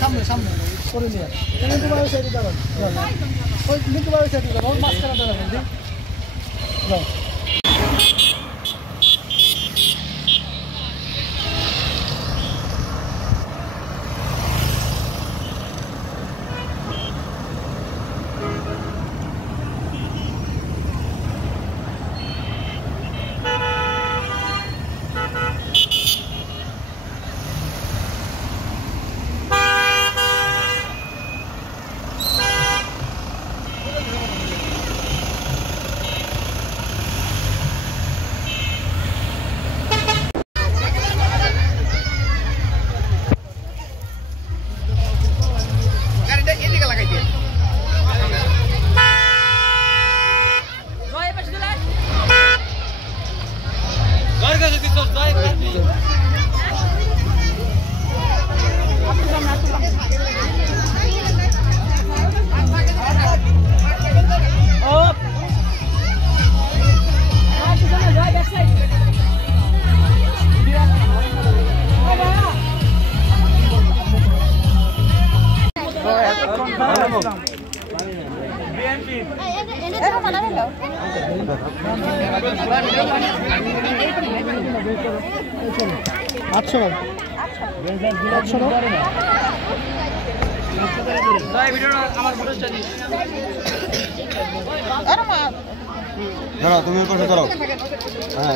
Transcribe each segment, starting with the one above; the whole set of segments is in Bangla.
সামনে সামনে করে নিয়ে কিন্তু বাইরে সাইডে দাঁড়ান ওই কিন্তু বাইরে সাইডে দাঁড়ান ওই মাঝখানে দাঁড়ান যাও তুমি পাশে দাঁড়াও হ্যাঁ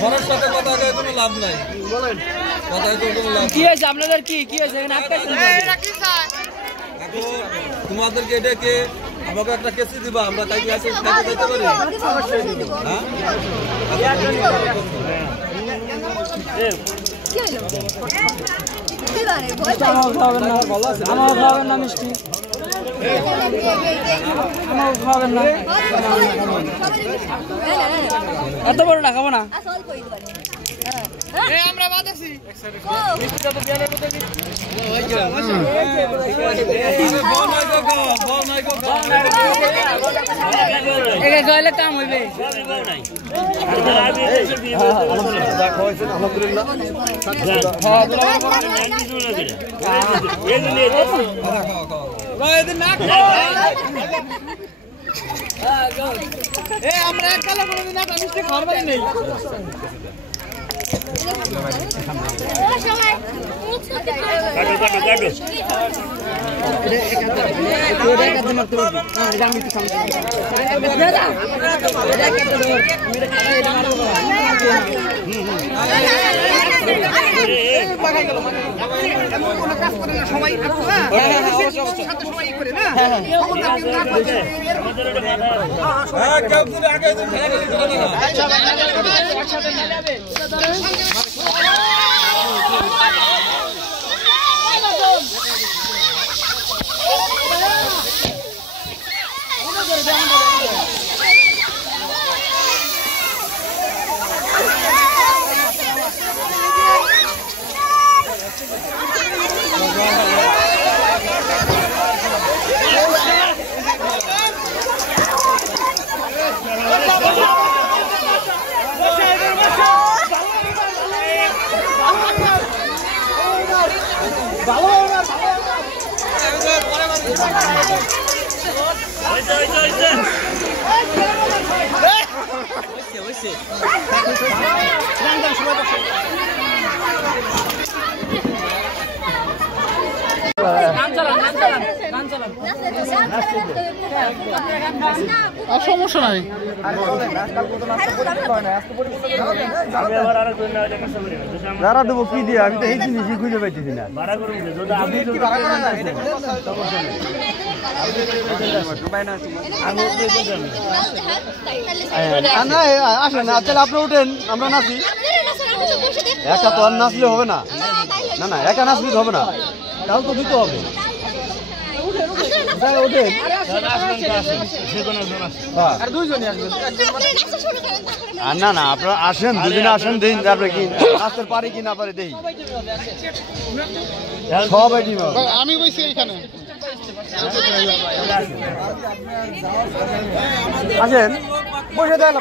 ঘরের সাথে কথা কয়ে কোনো লাভ নাই বলেন কথায় তো কোনো লাভ কি হয়েছে আপনাদের কি হয়েছে এখানে আটকাইছেন তোমাদেরকে এটাকে আমাকে একটা কেসি দিবা আমরা তাই কি আছে খাইতে দিতে পারি আমার খাবেন না মিষ্টি খাবেন না এত বড় না খাবো না আমরা বাদাছি মিষ্টিটা তো বিয়ারের মধ্যে এটা গেলে কাম হইবে আলহামদুলিল্লাহ আমরা এক কালা করে দিন না মিষ্টি খাওয়ার বাড়ি নেই সমস্যা নাই যারা দেবো কি দিয়ে আমি তো এই জিনিসই খুঁজে পাইতেছি না আসেন তাহলে আপনি উঠেন আমরা নাচি একা তো আর নাচলে হবে না না না একা নাচলে হবে না, তাহলে তো দিতে হবে। আর না না আপনারা আসেন, দুদিনে আসেন, দিন তারপরে কি নাচতে পারি কি না পারি দেখি সবাই আমি বসে এখানে আসেন বসে দেন।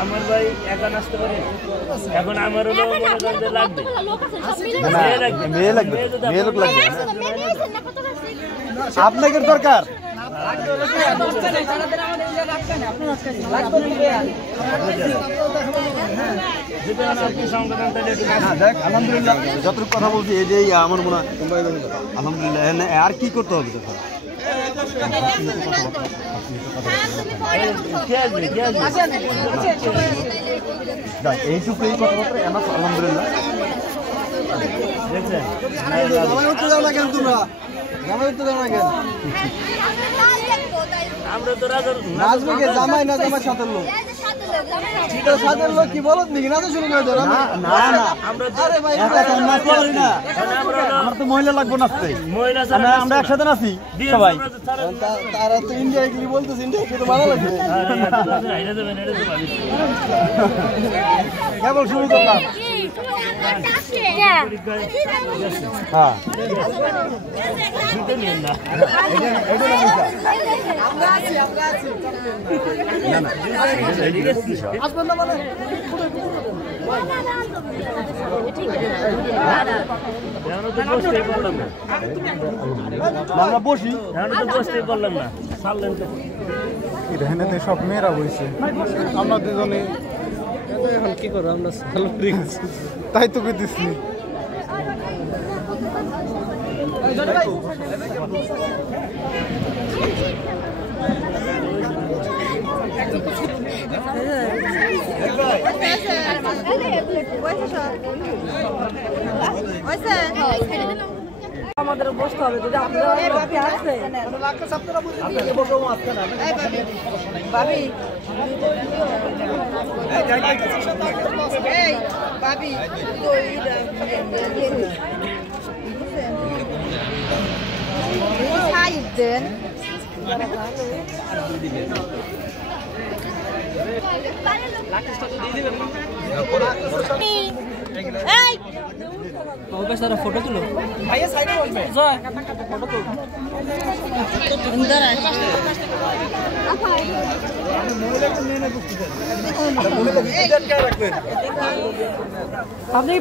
আমার ভাই একা নাচতে পারে, এখন আমার লাগবে মেয়ে লাগবে, মেয়ে লোক লাগবে, আপনাকে দরকার। আলহামদুলিল্লাহ যতটুকু কথা বলছি এই যে আমার মনে হয় আলহামদুলিল্লাহ। আর কি করতে হবে তখন? এইটুকু এই কথাবার্তা এনাফ আলহামদুলিল্লাহ। জামাই না জামাই সাথের লোক, সাথের লোক কি বলত নাকি? না তো শুরু করে দেন। আমার তো মহিলা লাগবো নাচতে, আমরা একসাথে নাচি সবাই। তারা তো ইন্ডিয়াগলি বলতেছে, ইন্ডিয়া তো ভালো লাগবে। কেবল শুরু করলাম। হ্যাঁ বসি বসতেই পারলাম না, এখানে সব মেয়েরা বইছে, আমরা দুজনে এখন কি করবো আমরা? তাই তো দিচ্ছি। আমাদের বসতে হবে যদি আপনারা আসছে ভাবি ভাবি দেন ফটো তুলো ভাইয়া সাইডে বলবে জয় ফটো তুল রাখবেন আপনি